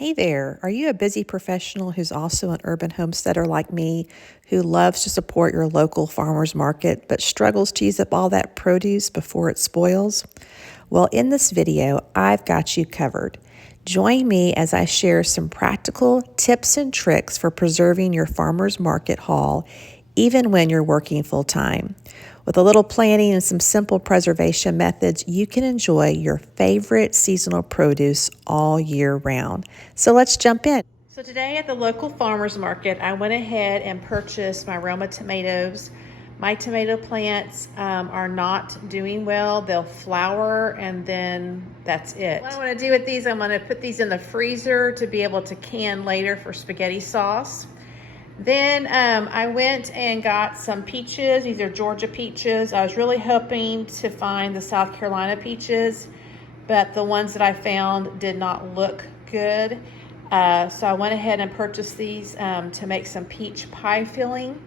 Hey there, are you a busy professional who's also an urban homesteader like me who loves to support your local farmer's market but struggles to use up all that produce before it spoils? Well, in this video, I've got you covered. Join me as I share some practical tips and tricks for preserving your farmer's market haul even when you're working full time. With a little planning and some simple preservation methods, you can enjoy your favorite seasonal produce all year round. So let's jump in. So today at the local farmers market, I went ahead and purchased my Roma tomatoes. My tomato plants are not doing well. They'll flower and then that's it. What I want to do with these, I'm going to put these in the freezer to be able to can later for spaghetti sauce. Then I went and got some peaches. These are Georgia peaches. I was really hoping to find the South Carolina peaches, but the ones that I found did not look good. So I went ahead and purchased these to make some peach pie filling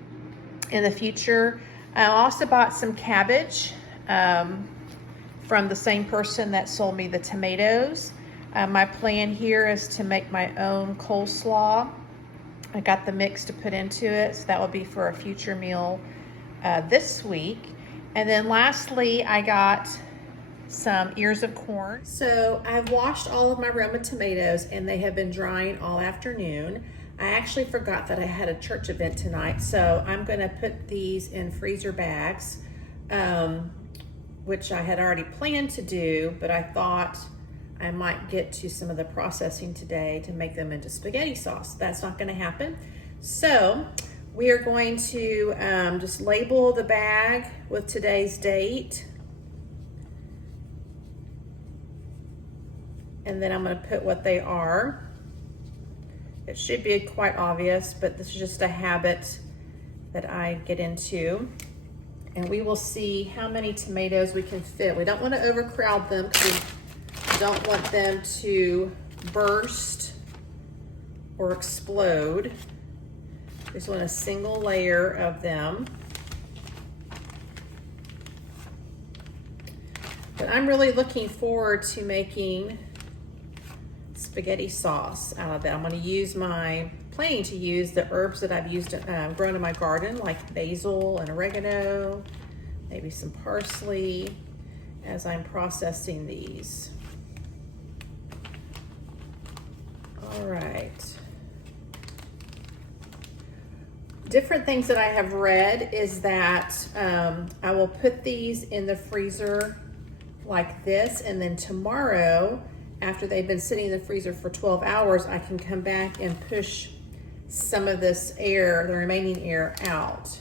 in the future. I also bought some cabbage from the same person that sold me the tomatoes. My plan here is to make my own coleslaw. I got the mix to put into it, so that will be for a future meal this week. And then lastly, I got some ears of corn. So I've washed all of my Roma tomatoes and they have been drying all afternoon. I actually forgot that I had a church event tonight, so I'm gonna put these in freezer bags, which I had already planned to do, but I thought I might get to some of the processing today to make them into spaghetti sauce. That's not gonna happen. So we are going to just label the bag with today's date. And then I'm gonna put what they are. It should be quite obvious, but this is just a habit that I get into. And we will see how many tomatoes we can fit. We don't wanna overcrowd them because we don't want them to burst or explode. We just want a single layer of them. But I'm really looking forward to making spaghetti sauce out of it. I'm planning to use the herbs that I've used, grown in my garden, like basil and oregano, maybe some parsley, as I'm processing these. All right. Different things that I have read is that I will put these in the freezer like this, and then tomorrow, after they've been sitting in the freezer for 12 hours, I can come back and push some of this air, the remaining air, out.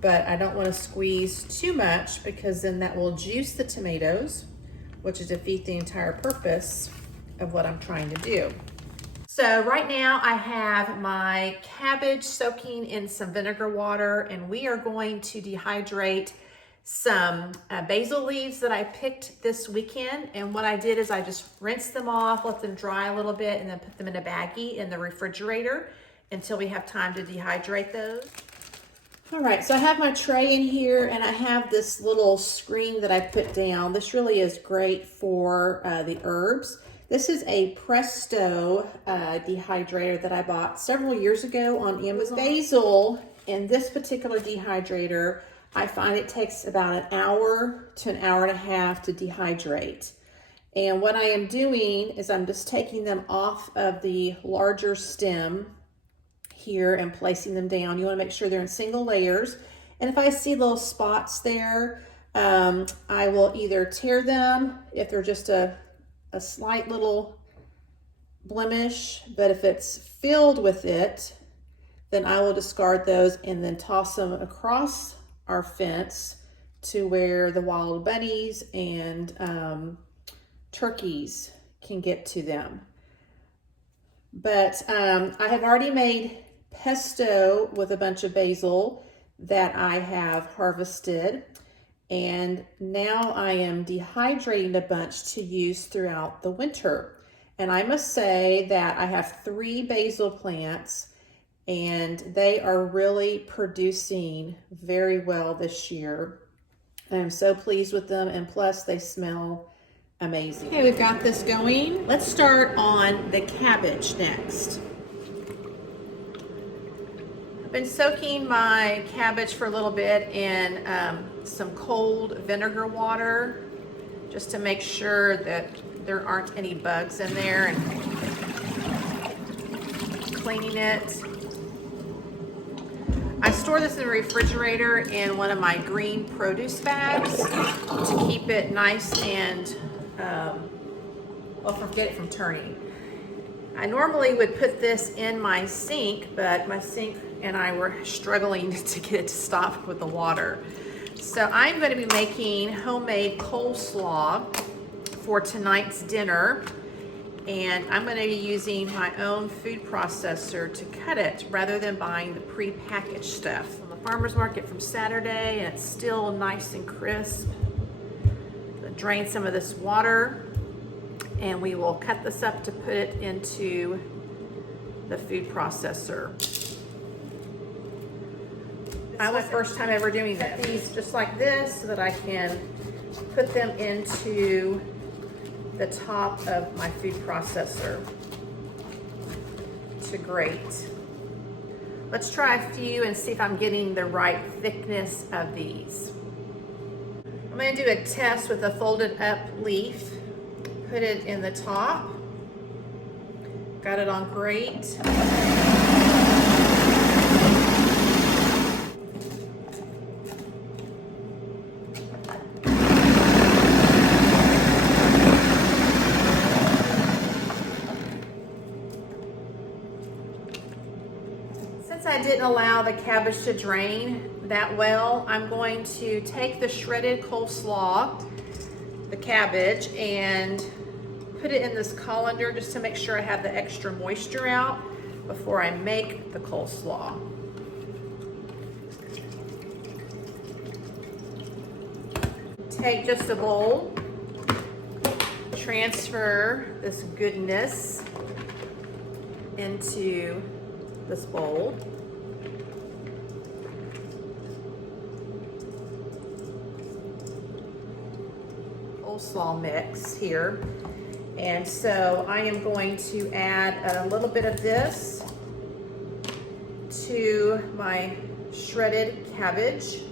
But I don't want to squeeze too much because then that will juice the tomatoes, which is defeat the entire purpose of what I'm trying to do. So right now I have my cabbage soaking in some vinegar water, and we are going to dehydrate some basil leaves that I picked this weekend. And what I did is I just rinsed them off, let them dry a little bit, and then put them in a baggie in the refrigerator until we have time to dehydrate those. All right, so I have my tray in here and I have this little screen that I put down. This really is great for the herbs. This is a Presto dehydrator that I bought several years ago on Amazon. Basil in this particular dehydrator, I find it takes about an hour to an hour and a half to dehydrate. And what I am doing is I'm just taking them off of the larger stem here and placing them down. You want to make sure they're in single layers. And if I see little spots there, I will either tear them if they're just a slight little blemish, but if it's filled with it, then I will discard those and then toss them across our fence to where the wild bunnies and turkeys can get to them. But I have already made pesto with a bunch of basil that I have harvested. And now I am dehydrating a bunch to use throughout the winter. And I must say that I have 3 basil plants and they are really producing very well this year. I am so pleased with them, and plus they smell amazing. Okay, we've got this going. Let's start on the cabbage next. I've been soaking my cabbage for a little bit in some cold vinegar water just to make sure that there aren't any bugs in there, and cleaning it. I store this in the refrigerator in one of my green produce bags to keep it nice and, forget it from turning. I normally would put this in my sink, but my sink and I were struggling to get it to stop with the water. So I'm going to be making homemade coleslaw for tonight's dinner, and I'm going to be using my own food processor to cut it rather than buying the pre-packaged stuff from the farmer's market from Saturday, and it's still nice and crisp. Drain some of this water, and we will cut this up to put it into the food processor. I was first time ever doing this. These just like this so that I can put them into the top of my food processor to grate. Let's try a few and see if I'm getting the right thickness of these. I'm going to do a test with a folded up leaf. Put it in the top. Got it on grate. Since I didn't allow the cabbage to drain that well, I'm going to take the shredded coleslaw, the cabbage, and put it in this colander just to make sure I have the extra moisture out before I make the coleslaw. Take just a bowl, transfer this goodness into this bowl. Coleslaw mix here. And so I am going to add a little bit of this to my shredded cabbage.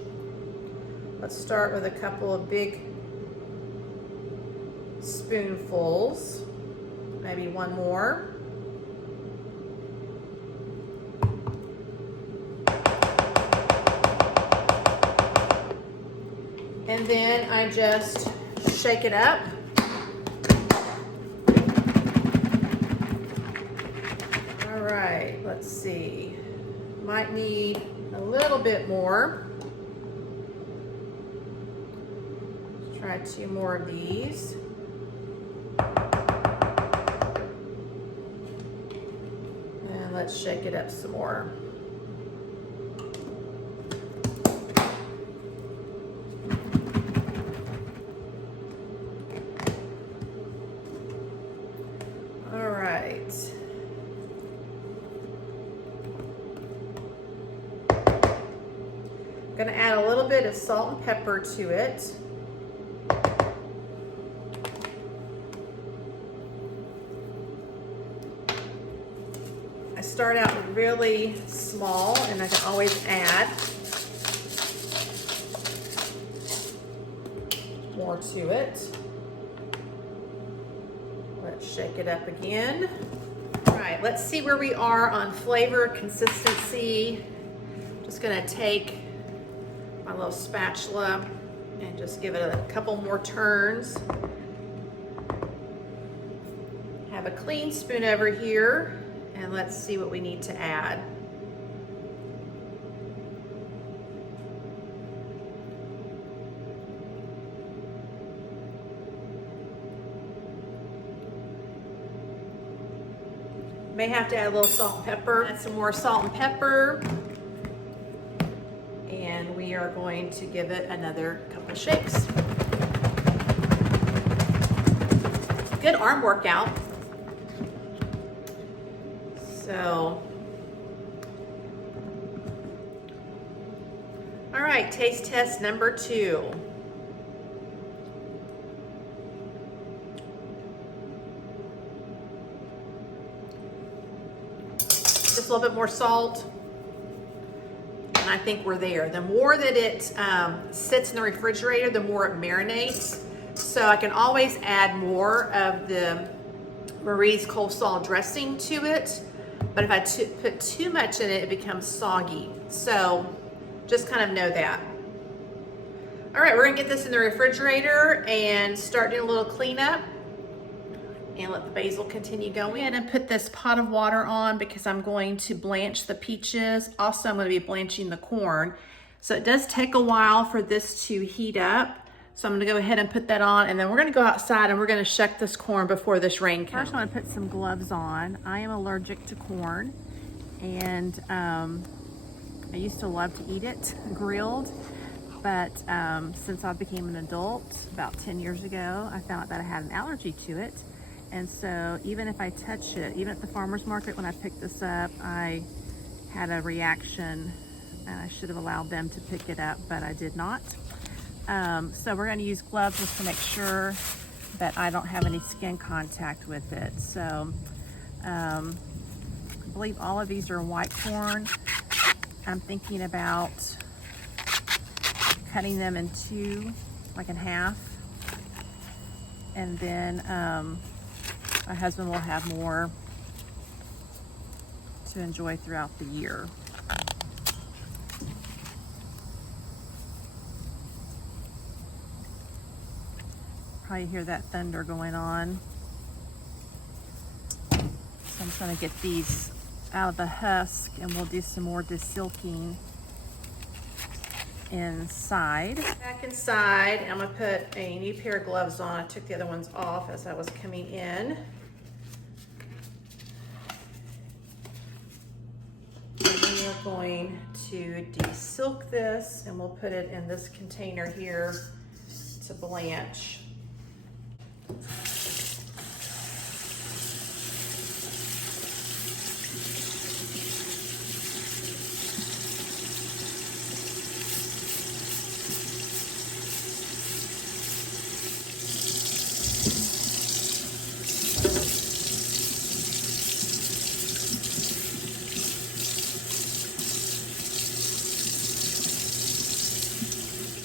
Let's start with a couple of big spoonfuls, maybe one more. And then I just shake it up. All right, let's see. Might need a little bit more. Let's try 2 more of these. And let's shake it up some more. I'm going to add a little bit of salt and pepper to it. I start out really small, and I can always add more to it. Let's shake it up again. All right, let's see where we are on flavor, consistency. Just going to take my little spatula and just give it a couple more turns. Have a clean spoon over here, and let's see what we need to add. May have to add a little salt and pepper. Add some more salt and pepper. And we are going to give it another couple shakes. Good arm workout. So, all right, taste test number 2. Just a little bit more salt. And I think we're there. The more that it sits in the refrigerator, the more it marinates. So I can always add more of the Marie's coleslaw dressing to it. But if I put too much in it, it becomes soggy. So just kind of know that. All right, we're gonna get this in the refrigerator and start doing a little cleanup and let the basil continue going. And put this pot of water on because I'm going to blanch the peaches. Also, I'm gonna be blanching the corn. So it does take a while for this to heat up. So I'm gonna go ahead and put that on, and then we're gonna go outside and we're gonna shuck this corn before this rain comes. First, I'm gonna put some gloves on. I am allergic to corn, and I used to love to eat it grilled, but since I became an adult about 10 years ago, I found out that I had an allergy to it. And so even if I touch it, even at the farmer's market when I picked this up, I had a reaction, and I should have allowed them to pick it up, but I did not. So we're going to use gloves just to make sure that I don't have any skin contact with it. So I believe all of these are white corn. I'm thinking about cutting them in two, like in half. And then my husband will have more to enjoy throughout the year. Probably hear that thunder going on. So I'm trying to get these out of the husk, and we'll do some more desilking inside. Back inside, I'm gonna put a new pair of gloves on. I took the other ones off as I was coming in. And we are going to desilk this, and we'll put it in this container here to blanch.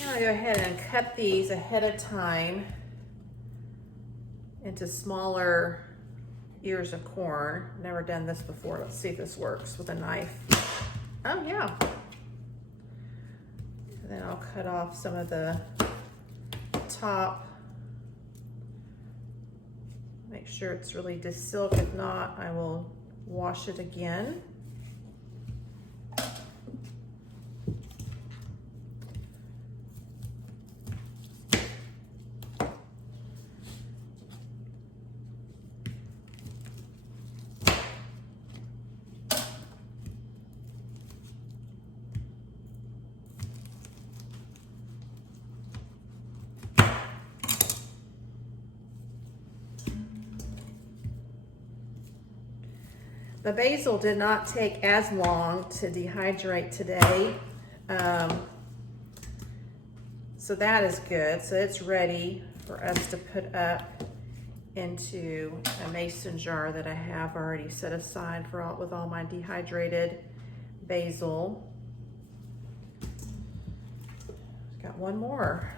I'll go ahead and cut these ahead of time into smaller ears of corn. Never done this before. Let's see if this works with a knife. Oh yeah. And then I'll cut off some of the top. Make sure it's really desilk. If not, I will wash it again. The basil did not take as long to dehydrate today, so that is good. So it's ready for us to put up into a mason jar that I have already set aside for with all my dehydrated basil. Got one more.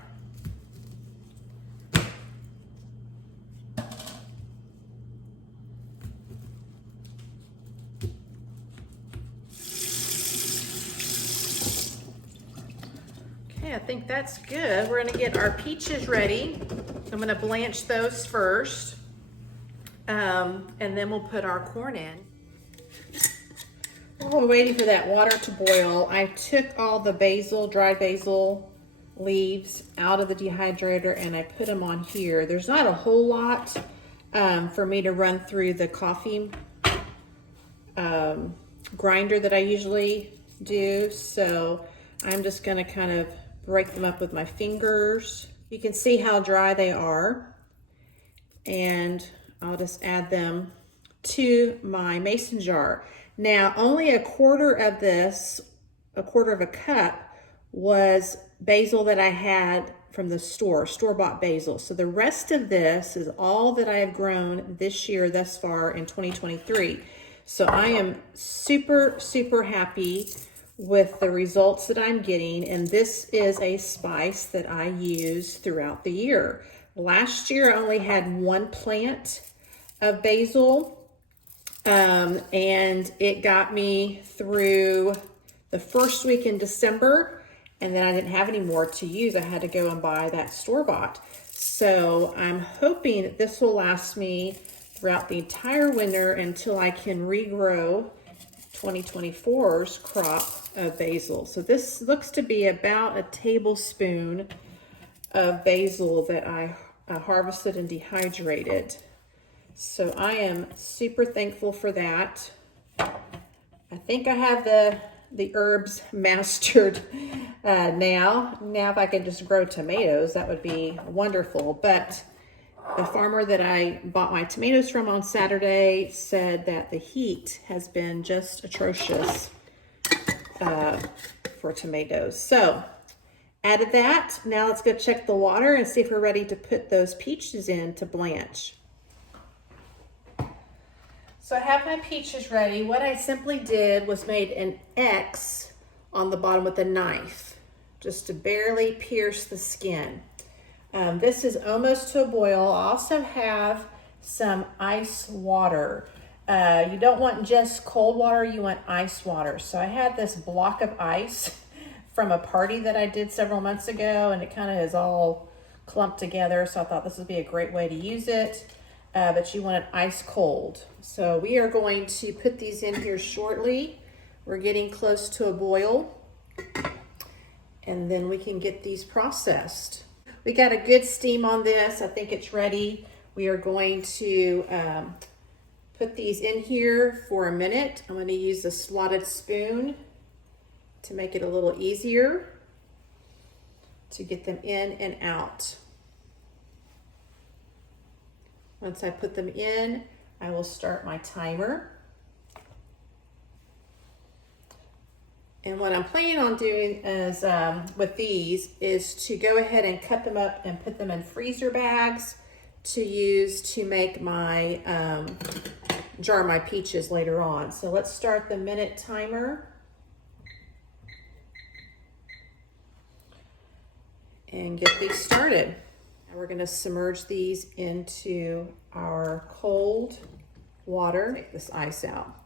I think that's good. We're gonna get our peaches ready. I'm gonna blanch those first, and then we'll put our corn in. While we're waiting for that water to boil, I took all the basil, dried basil leaves out of the dehydrator, and I put them on here. There's not a whole lot for me to run through the coffee grinder that I usually do, so I'm just gonna kind of break them up with my fingers. You can see how dry they are, and I'll just add them to my mason jar. Now, only a quarter of this, a quarter of a cup, was basil that I had from the store-bought basil. So the rest of this is all that I have grown this year thus far in 2023. So I am super, super happy with the results that I'm getting. And this is a spice that I use throughout the year. Last year I only had one plant of basil, and it got me through the first week in December, and then I didn't have any more to use. I had to go and buy that store-bought. So I'm hoping that this will last me throughout the entire winter until I can regrow 2024's crop of basil. So this looks to be about a tablespoon of basil that I harvested and dehydrated. So I am super thankful for that. I think I have the herbs mastered now. Now if I could just grow tomatoes, that would be wonderful. But the farmer that I bought my tomatoes from on Saturday said that the heat has been just atrocious for tomatoes. So added that. Now let's go check the water and see if we're ready to put those peaches in to blanch. So I have my peaches ready. What I simply did was made an X on the bottom with a knife, just to barely pierce the skin. This is almost to a boil. I also have some ice water. You don't want just cold water, you want ice water. So I had this block of ice from a party that I did several months ago, and it kind of is all clumped together. So I thought this would be a great way to use it. But you want it ice cold. So we are going to put these in here shortly. We're getting close to a boil, and then we can get these processed. We got a good steam on this. I think it's ready. We are going to put these in here for a minute. I'm going to use a slotted spoon to make it a little easier to get them in and out. Once I put them in, I will start my timer. And what I'm planning on doing is, with these, is to go ahead and cut them up and put them in freezer bags to use to make my jar my peaches later on. So let's start the minute timer. And get these started. And we're gonna submerge these into our cold water. Take this ice out.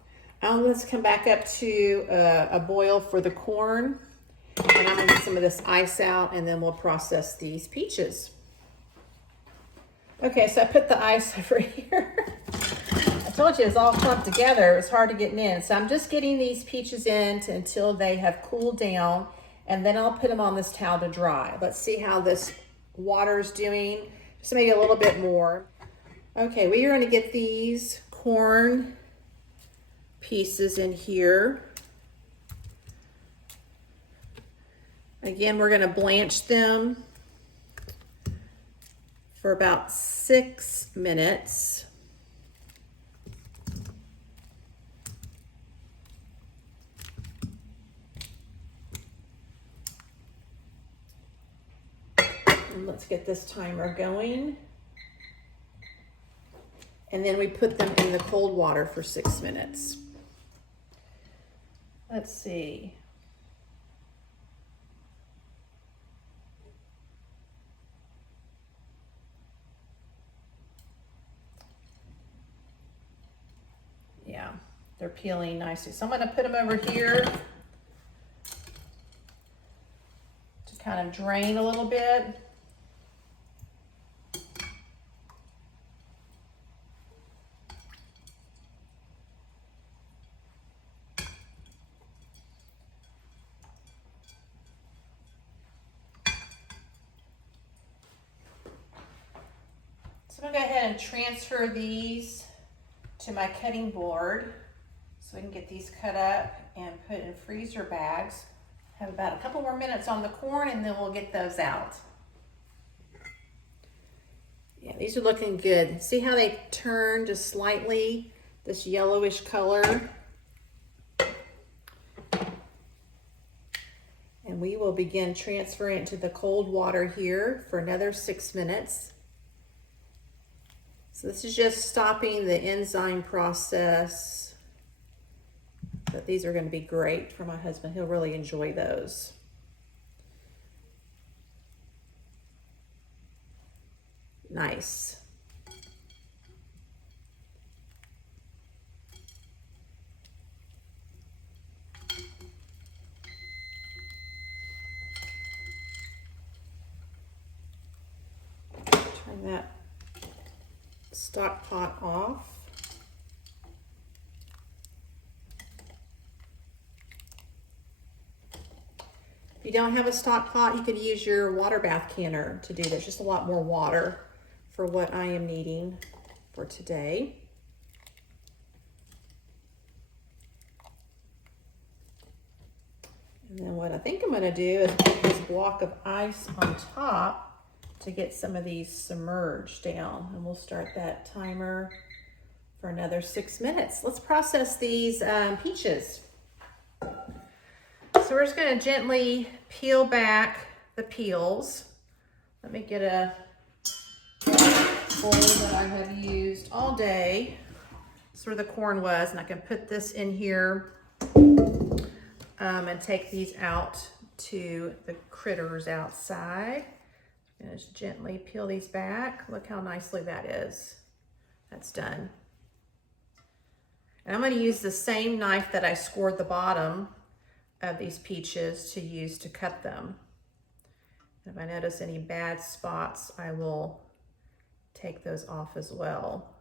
Now let's come back up to a boil for the corn. And I'm gonna get some of this ice out, and then we'll process these peaches. Okay, so I put the ice over here. I told you it's all clumped together. It was hard to get in. So I'm just getting these peaches in until they have cooled down, and then I'll put them on this towel to dry. Let's see how this water's doing. Just maybe a little bit more. Okay, we are going to get these corn pieces in here. Again, we're going to blanch them for about 6 minutes. Let's get this timer going. And then we put them in the cold water for 6 minutes. Let's see. Yeah, they're peeling nicely. So I'm going to put them over here to kind of drain a little bit. So I'm going to go ahead and transfer these to my cutting board so we can get these cut up and put in freezer bags. Have about a couple more minutes on the corn, and then we'll get those out. Yeah, these are looking good. See how they turn just slightly this yellowish color? And we will begin transferring it to the cold water here for another 6 minutes. So this is just stopping the enzyme process But these are going to be great for my husband. He'll really enjoy those. Nice. Turn that stock pot off. If you don't have a stock pot, you could use your water bath canner to do this. Just a lot more water for what I am needing for today. And then what I think I'm gonna do is put this block of ice on top to get some of these submerged down. And we'll start that timer for another 6 minutes. Let's process these peaches. So we're just gonna gently peel back the peels. Let me get a bowl that I have used all day. That's where the corn was, and I can put this in here and take these out to the critters outside. And just gently peel these back. Look how nicely that is. That's done. And I'm going to use the same knife that I scored the bottom of these peaches to use to cut them. If I notice any bad spots, I will take those off as well.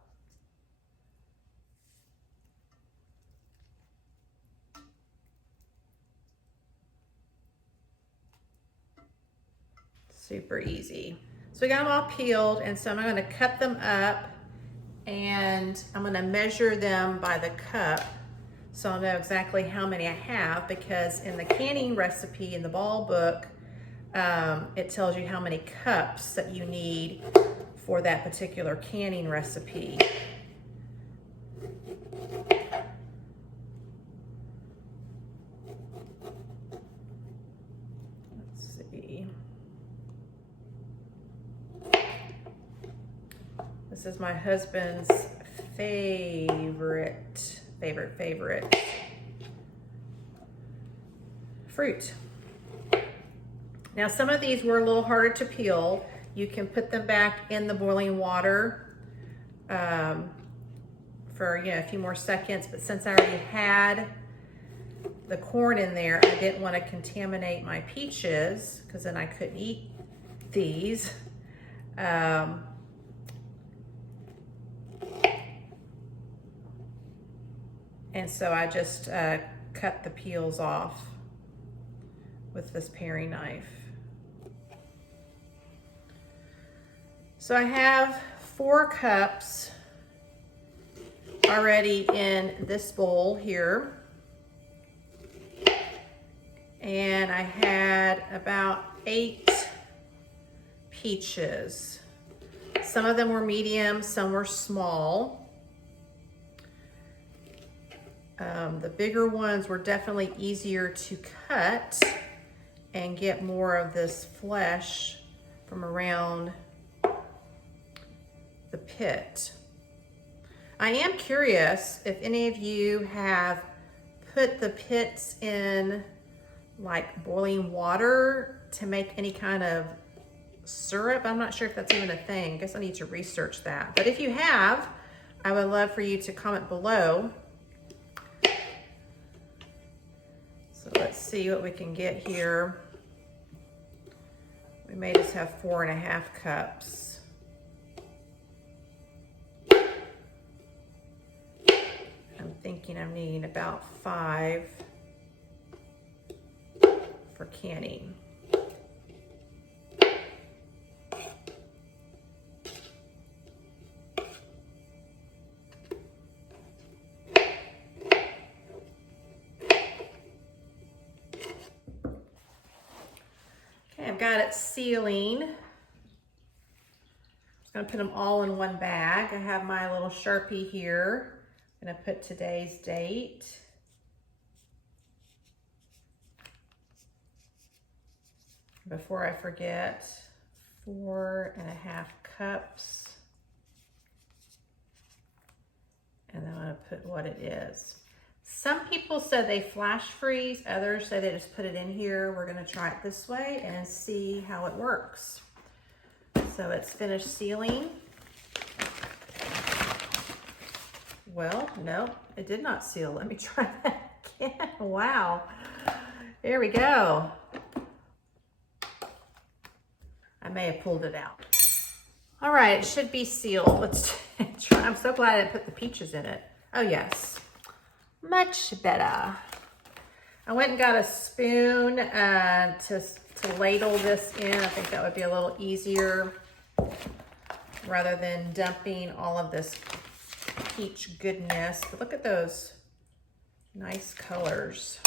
Super easy. So we got them all peeled, and so I'm going to cut them up, and I'm going to measure them by the cup so I'll know exactly how many I have, because in the canning recipe in the Ball book, it tells you how many cups that you need for that particular canning recipe. Let's see. This is my husband's favorite fruit. Now, some of these were a little harder to peel. You can put them back in the boiling water for a few more seconds, but since I already had the corn in there, I didn't want to contaminate my peaches because then I couldn't eat these. And so I just cut the peels off with this paring knife. So I have 4 cups already in this bowl here. And I had about 8 peaches. Some of them were medium, some were small. The bigger ones were definitely easier to cut and get more of this flesh from around the pit. I am curious if any of you have put the pits in like boiling water to make any kind of syrup. I'm not sure if that's even a thing. I guess I need to research that. But if you have, I would love for you to comment below. So let's see what we can get here. We may just have 4.5 cups. I'm thinking I'm needing about 5 for canning. I've got it sealing. I'm just gonna put them all in one bag. I have my little Sharpie here. I'm gonna put today's date. Before I forget, 4.5 cups. And then I'm gonna put what it is. Some people said they flash freeze, others say they just put it in here. We're gonna try it this way and see how it works. So it's finished sealing. Well, no, it did not seal. Let me try that again. Wow. There we go. I may have pulled it out. All right, it should be sealed. Let's try. I'm so glad I didn't put the peaches in it. Oh yes, much better. I went and got a spoon to ladle this in. I think that would be a little easier rather than dumping all of this peach goodness. But look at those nice colors.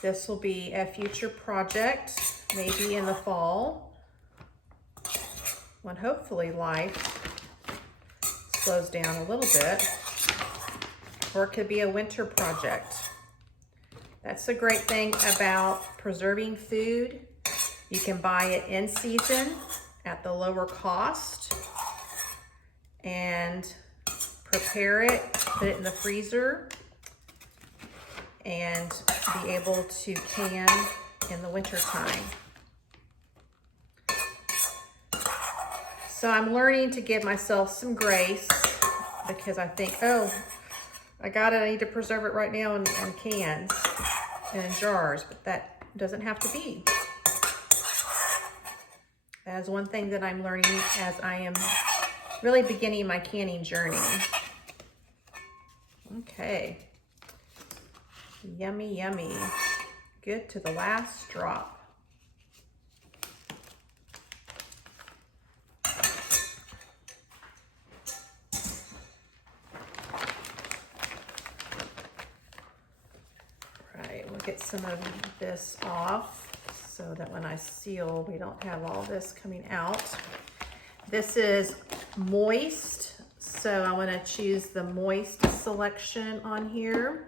This will be a future project, maybe in the fall, when hopefully life slows down a little bit, or it could be a winter project. That's the great thing about preserving food. You can buy it in season at the lower cost and prepare it, put it in the freezer, and be able to can in the winter time. So I'm learning to give myself some grace because I think, oh, I got it, I need to preserve it right now in cans and in jars, but that doesn't have to be. That is one thing that I'm learning as I am really beginning my canning journey. Okay. Yummy, yummy. Good to the last drop. Right, we'll get some of this off so that when I seal, we don't have all this coming out. This is moist, so I want to choose the moist selection on here.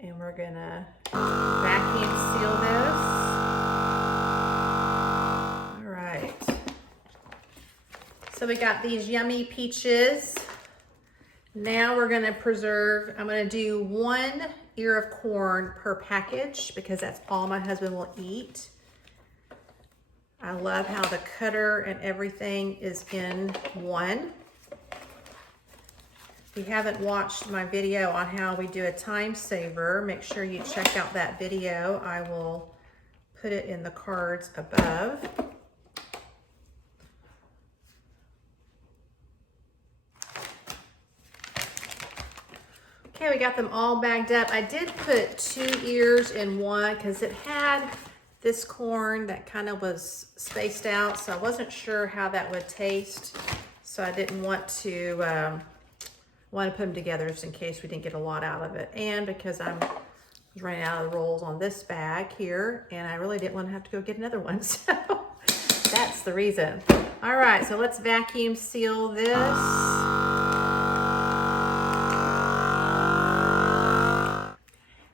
And we're gonna vacuum seal this. All right. So we got these yummy peaches. Now we're gonna preserve, I'm gonna do 1 ear of corn per package because that's all my husband will eat. I love how the cutter and everything is in one. If you haven't watched my video on how we do a time saver, make sure you check out that video. I will put it in the cards above. Okay, we got them all bagged up. I did put 2 ears in one because it had this corn that kind of was spaced out, so I wasn't sure how that would taste. So I didn't want to put them together just in case we didn't get a lot out of it. And because I was running out of the rolls on this bag here, and I really didn't want to have to go get another one. So that's the reason. All right, so let's vacuum seal this.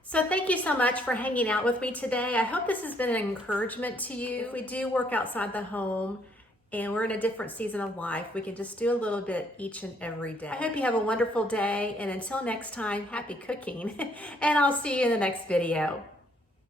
So thank you so much for hanging out with me today. I hope this has been an encouragement to you. If we do work outside the home and we're in a different season of life, we can just do a little bit each and every day. I hope you have a wonderful day, and until next time, happy cooking, and I'll see you in the next video.